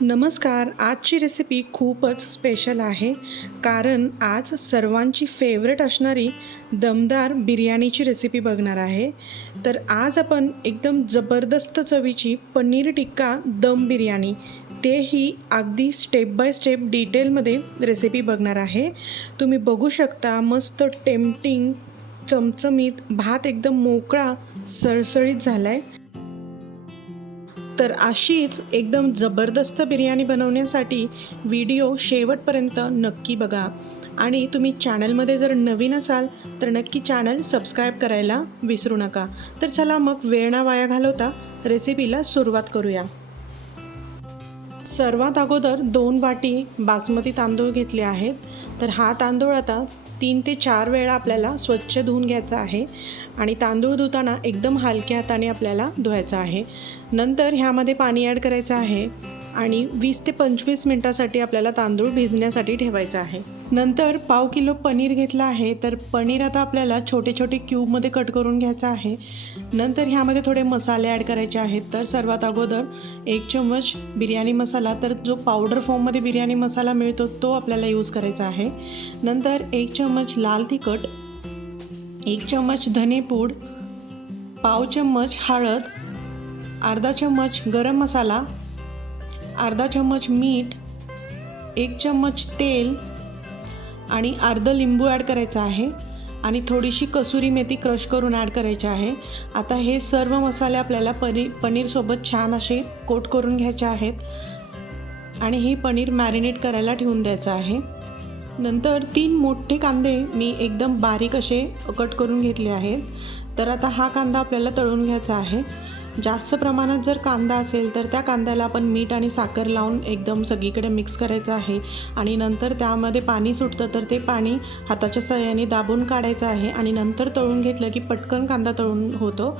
नमस्कार. आजची रेसिपी खूपच स्पेशल आहे कारण आज सर्वांची फेवरेट असणारी दमदार बिर्याणीची रेसिपी बघणार आहे. तर आज आपण एकदम जबरदस्त चवीची पनीर टिक्का दम बिर्याणी, तेही अगदी स्टेप बाय स्टेप डिटेलमध्ये रेसिपी बघणार आहे. तुम्ही बघू शकता मस्त टेम्पटिंग, चमचमीत भात एकदम मोकळा सळसळीत झाला आहे. तर अशीच एकदम जबरदस्त बिर्याणी बनवण्यासाठी व्हिडिओ शेवटपर्यंत नक्की बघा आणि तुम्ही चॅनलमध्ये जर नवीन असाल तर नक्की चॅनल सबस्क्राईब करायला विसरू नका. तर चला मग वेळ ना वाया घालवता रेसिपीला सुरुवात करूया. सर्वात अगोदर 2 वाटी बासमती तांदूळ घेतले आहेत. तर हा तांदूळ आता 3 ते 4 वेळा आपल्याला स्वच्छ धुवून घ्यायचा आहे आणि तांदूळ धुताना एकदम हलक्या हाताने आपल्याला धुवायचा आहे. नंतर ह्यामध्ये पाणी ॲड करायचं आहे आणि 20 ते 25 मिनटासाठी आपल्याला तांदूळ भिजण्यासाठी ठेवायचा आहे. नंतर पाव किलो पनीर घेतला आहे. तर पनीर आता आपल्याला छोटे छोटे क्यूबमध्ये कट करून घ्यायचं आहे. नंतर ह्यामध्ये थोडे मसाले ॲड करायचे आहेत. तर सर्वात अगोदर 1 चम्मच बिर्याणी मसाला, तर जो पावडर फॉर्ममध्ये बिर्याणी मसाला मिळतो तो आपल्याला यूज करायचा आहे. नंतर 1 चम्मच लाल तिखट, 1 चम्मच धनेपूड, पाव चम्मच हळद, अर्धा चम्मच गरम मसाला, अर्धा चम्मच मीठ, 1 चम्मच तेल आणि अर्ध लिंबू ॲड करायचं आहे आणि थोडीशी कसुरी मेथी क्रश करून ॲड करायची आहे. आता हे सर्व मसाले आपल्याला पनीरसोबत छान असे कोट करून घ्यायचे आहेत आणि हे पनीर मॅरिनेट करायला ठेवून द्यायचं आहे. नंतर 3 मोठे कांदे मी एकदम बारीक असे कट करून घेतले आहेत. तर आता हा कांदा आपल्याला तळून घ्यायचा आहे. जास्त प्रमाणात जर कांदा असेल तर त्या कांद्याला आपण मीठ आणि साखर लावून एकदम सगळीकडे मिक्स करायचं आहे आणि नंतर त्यामध्ये पाणी सुटतं तर ते पाणी हाताच्या सहाय्याने दाबून काढायचं आहे आणि नंतर तळून घेतलं की पटकन कांदा तळून होतो.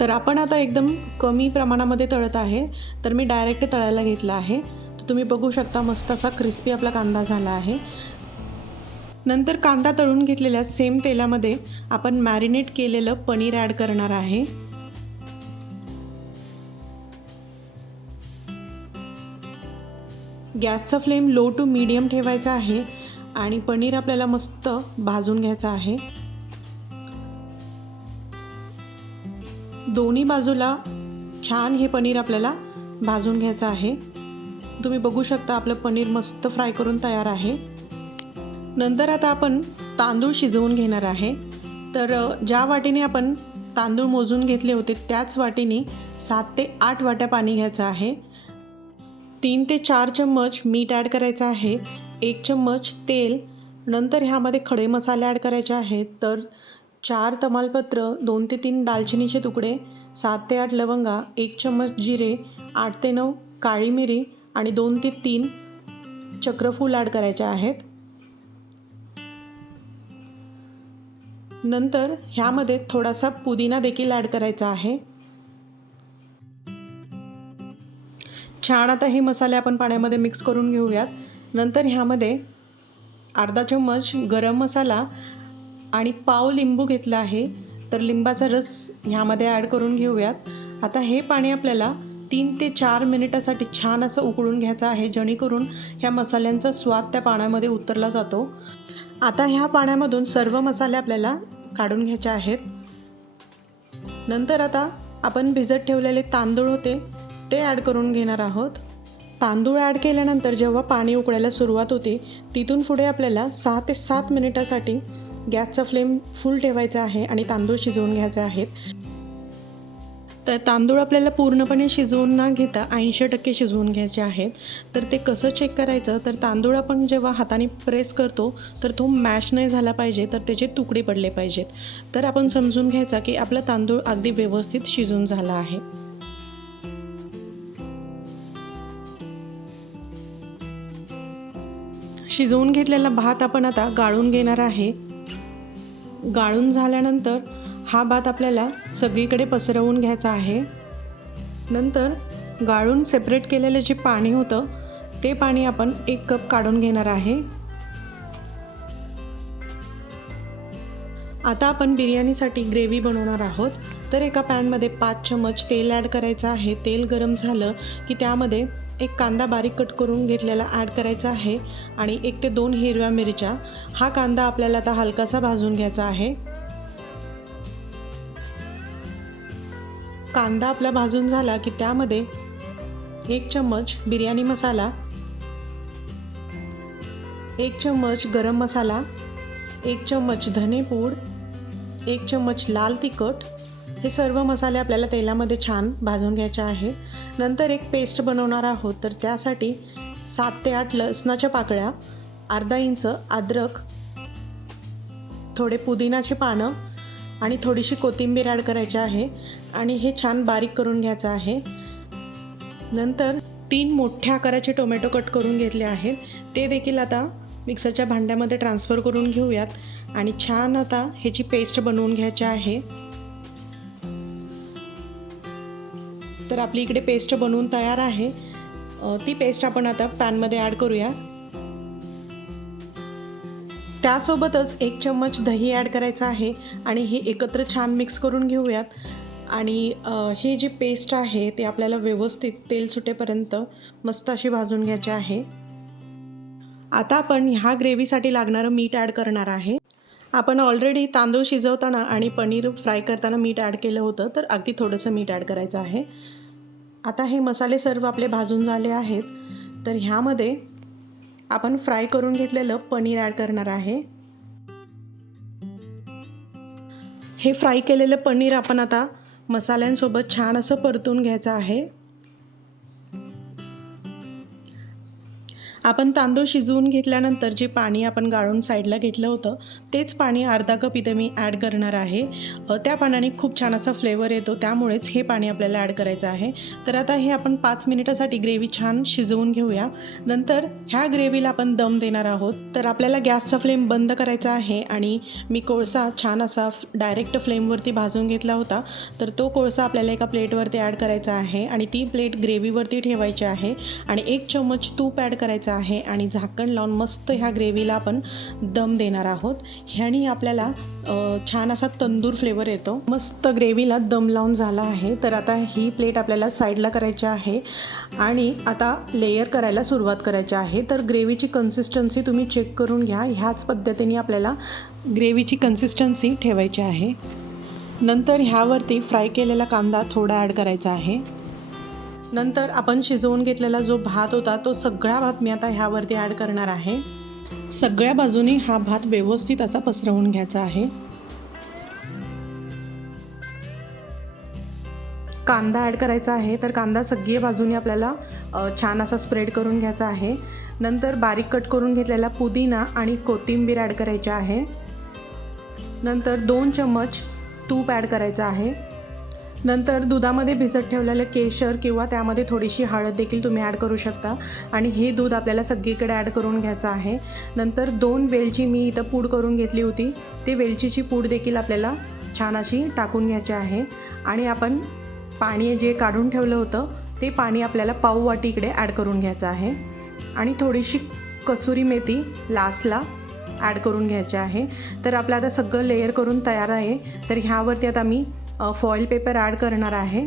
तर आपण आता एकदम कमी प्रमाणामध्ये तळत आहे. तर मी डायरेक्ट तळायला घेतला आहे. तर तुम्ही बघू शकता मस्त असा क्रिस्पी आपला कांदा झाला आहे. नंतर कांदा तळून घेतलेल्या सेम तेलामध्ये आपण मॅरिनेट केलेलं पनीर ॲड करणार आहे. गॅसचा फ्लेम लो टू मीडियम ठेवायचा आहे आणि पनीर आपल्याला मस्त भाजून घ्यायचं आहे. दोन्ही बाजूला छान हे पनीर आपल्याला भाजून घ्यायचं आहे. तुम्ही बघू शकता आपलं पनीर मस्त फ्राय करून तयार आहे. नंतर आता आपण तांदूळ शिजवून घेणार आहे. तर ज्या वाटीने आपण तांदूळ मोजून घेतले होते त्याच वाटीने 7 ते 8 वाट्या पाणी घ्यायचं आहे. 3 ते 4 चम्मच मीठ ॲड करायचं आहे, 1 चम्मच तेल. नंतर ह्यामध्ये खडे मसाले ॲड करायचे आहेत. तर 4 तमालपत्र, 2 ते 3 दालचिनीचे तुकडे, 7 ते 8 लवंगा, 1 चम्मच जिरे, 8 ते 9 काळी मिरी आणि 2 ते 3 चक्रफूल ॲड करायचे आहेत. नंतर ह्यामध्ये थोडासा पुदिना देखील ॲड करायचा आहे. छान आता हे मसाले आपण पाण्यामध्ये मिक्स करून घेऊयात. नंतर ह्यामध्ये अर्धा चम्मच गरम मसाला आणि पाव लिंबू घेतला आहे. तर लिंबाचा रस ह्यामध्ये ॲड करून घेऊयात. आता हे पाणी आपल्याला 3 ते 4 मिनिटासाठी छान असं उकळून घ्यायचं आहे, जेणेकरून ह्या मसाल्यांचा स्वाद त्या पाण्यामध्ये उतरला जातो. आता ह्या पाण्यामधून सर्व मसाले आपल्याला काढून घ्यायचे आहेत. नंतर आता आपण भिजत ठेवलेले तांदूळ होते ते ॲड करून घेणार आहोत. तांदूळ ॲड केल्यानंतर जेव्हा पाणी उकळायला सुरुवात होते तिथून पुढे आपल्याला 6 ते 7 मिनिटासाठी गॅसचा फ्लेम फुल ठेवायचा आहे आणि तांदूळ शिजवून घ्यायचे आहेत. तर तांदूळ आपल्याला पूर्णपणे शिजवून न घेता 80% शिजवून घ्यायचे आहेत. तर ते कसं चेक करायचं, तर तांदूळ आपण जेव्हा हाताने प्रेस करतो तर तो मॅश नाही झाला पाहिजे, तर त्याचे तुकडे पडले पाहिजेत. तर आपण समजून घ्यायचा की आपला तांदूळ अगदी व्यवस्थित शिजून झाला आहे. शिजवून घेतलेला भात आपण आता गाळून घेणार आहे. गाळून झाल्यानंतर हा भात आपल्याला सगळीकडे पसरवून घ्यायचा आहे. नंतर गाळून सेपरेट केलेलं जे पाणी होतं ते पाणी आपण 1 कप काढून घेणार आहे. आता आपण बिर्याणीसाठी ग्रेव्ही बनवणार आहोत. तर एका पॅनमध्ये 5 चमच तेल ॲड करायचं आहे. तेल गरम झालं की त्यामध्ये एक कांदा बारीक कट करून घेतलेला ॲड करायचा आहे आणि 1 ते 2 हिरव्या मिरच्या. हा कांदा आपल्याला आता हलकासा भाजून घ्यायचा आहे. कांदा आपला भाजून झाला की त्यामध्ये 1 चम्मच बिर्याणी मसाला, 1 चम्मच गरम मसाला, 1 चम्मच धनेपूड, 1 चम्मच लाल तिखट, हे सर्व मसाले आपल्याला तेलामध्ये छान भाजून घ्यायचे आहे. नंतर एक पेस्ट बनवणार आहोत. तर त्यासाठी 7 ते 8 लसणाच्या पाकळ्या, अर्धा इंच अद्रक, थोडे पुदिनाचे पानं आणि थोडीशी कोथिंबीर ॲड करायची आहे आणि हे छान बारीक करून घ्यायचं आहे. नंतर 3 मोठ्या आकाराचे टोमॅटो कट करून घेतले आहेत. ते देखील आता मिक्सरच्या भांड्यामध्ये ट्रान्सफर करून घेऊयात आणि छान आता ह्याची पेस्ट बनवून घ्यायची आहे. तर आपली इकडे पेस्ट बनवून तयार आहे. ती पेस्ट आपण आता पॅनमध्ये ॲड करूया. त्यासोबतच 1 चम्मच दही ॲड करायचं आहे आणि हे एकत्र छान मिक्स करून घेऊयात. आणि हे जी पेस्ट आहे ते आपल्याला व्यवस्थित तेल सुटेपर्यंत मस्त अशी भाजून घ्यायची आहे. आता आपण ह्या ग्रेव्हीसाठी लागणारं मीठ ॲड करणार आहे. आपण ऑलरेडी तांदूळ शिजवताना आणि पनीर फ्राय करताना मीठ ॲड केलं होतं, तर अगदी थोडंसं मीठ ॲड करायचं आहे. आता हे मसाले सर्व आपले भाजून झाले आहेत. तर ह्यामध्ये आपण फ्राय करून घेतलेलं पनीर ॲड करणार आहे. हे फ्राय केलेलं पनीर आपण आता मसाल्यांसोबत छान असं परतून घ्यायचं आहे. आपण तांदूळ शिजवून घेतल्यानंतर जे पाणी आपण गाळून साईडला घेतलं होतं तेच पाणी अर्धा कप इथे मी ॲड करणार आहे. त्या पाण्याने खूप छान असा फ्लेवर येतो, त्यामुळेच हे पाणी आपल्याला ॲड करायचं आहे. तर आता हे आपण 5 मिनिटासाठी ग्रेव्ही छान शिजवून घेऊया. नंतर ह्या ग्रेव्हीला आपण दम देणार आहोत. तर आपल्याला गॅसचा फ्लेम बंद करायचा आहे आणि मी कोळसा छान असा डायरेक्ट फ्लेमवरती भाजून घेतला होता. तर तो कोळसा आपल्याला एका प्लेटवरती ॲड करायचा आहे आणि ती प्लेट ग्रेव्हीवरती ठेवायची आहे आणि 1 चम्मच तूप ॲड करायचं आहे आणि झाकण लावून मस्त ह्या ग्रेव्हीला आपण दम देणार आहोत. ह्यानी आपल्याला छान असा तंदूर फ्लेवर येतो. मस्त ग्रेव्हीला दम लावून झाला आहे. तर आता ही प्लेट आपल्याला साईडला करायची आहे आणि आता लेयर करायला सुरुवात करायची आहे. तर ग्रेव्हीची कन्सिस्टन्सी तुम्ही चेक करून घ्या. ह्याच पद्धतीने आपल्याला ग्रेव्हीची कन्सिस्टन्सी ठेवायची आहे. नंतर ह्यावरती फ्राय केलेला कांदा थोडा ॲड करायचा आहे. नंतर आपण शिजवून घेतलेला जो भात होता तो सगळा भात मी आता ह्यावरती ॲड करणार आहे. सगळ्या बाजूनी हा भात व्यवस्थित असा पसरवून घ्यायचा आहे. कांदा ॲड करायचा आहे. तर कांदा सगळ्या बाजूनी आपल्याला छान असा स्प्रेड करून घ्यायचा आहे. नंतर बारीक कट करून घेतलेला पुदिना आणि कोथिंबीर ॲड करायची आहे. नंतर 2 चम्मच तूप ॲड करायचं आहे. नंतर दुधामध्ये भिजत ठेवलेलं केशर किंवा त्यामध्ये थोडीशी हळद देखील तुम्ही ॲड करू शकता आणि हे दूध आपल्याला सगळीकडे ॲड करून घ्यायचं आहे. नंतर 2 वेलची मी इथं पूड करून घेतली होती, ते वेलचीची पूड देखील आपल्याला छान अशी टाकून घ्यायची आहे आणि आपण पाणी जे काढून ठेवलं होतं ते पाणी आपल्याला पाव वाटी इकडे ॲड करून घ्यायचं आहे आणि थोडीशी कसुरी मेथी लास्टला ॲड करून घ्यायची आहे. तर आपलं आता सगळं लेयर करून तयार आहे. तर ह्यावरती आता मी फॉईल पेपर ॲड करणार आहे.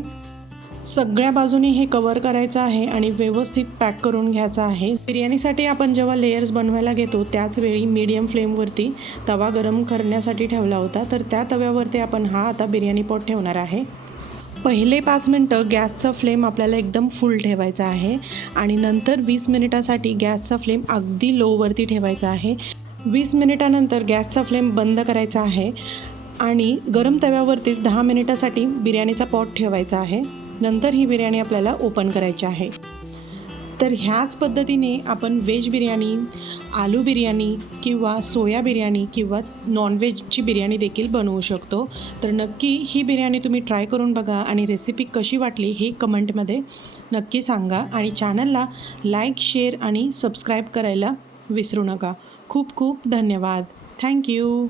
सगळ्या बाजूनी हे कवर करायचं आहे आणि व्यवस्थित पॅक करून घ्यायचं आहे. बिर्याणीसाठी आपण जेव्हा लेयर्स बनवायला घेतो त्याचवेळी मीडियम फ्लेमवरती तवा गरम करण्यासाठी ठेवला होता. तर त्या तव्यावरती आपण हा आता बिर्याणी पॉट ठेवणार आहे. पहिले 5 मिनटं गॅसचा फ्लेम आपल्याला एकदम फुल ठेवायचा आहे आणि नंतर 20 मिनिटासाठी गॅसचा फ्लेम अगदी लोवरती ठेवायचा आहे. 20 मिनिटानंतर गॅसचा फ्लेम बंद करायचा आहे आणि गरम तव्यावरतीच 10 मिनिटासाठी बिर्याणीचा पॉट ठेवायचा आहे. नंतर ही बिर्याणी आपल्याला ओपन करायची आहे. तर ह्याच पद्धतीने आपण व्हेज बिर्याणी, आलू बिर्याणी किंवा सोया बिर्याणी किंवा नॉनव्हेजची बिर्याणी देखील बनवू शकतो. तर नक्की ही बिर्याणी तुम्ही ट्राय करून बघा आणि रेसिपी कशी वाटली हे कमेंटमध्ये नक्की सांगा आणि चॅनलला लाईक, शेअर आणि सबस्क्राईब करायला विसरू नका. खूप खूप धन्यवाद. थँक्यू.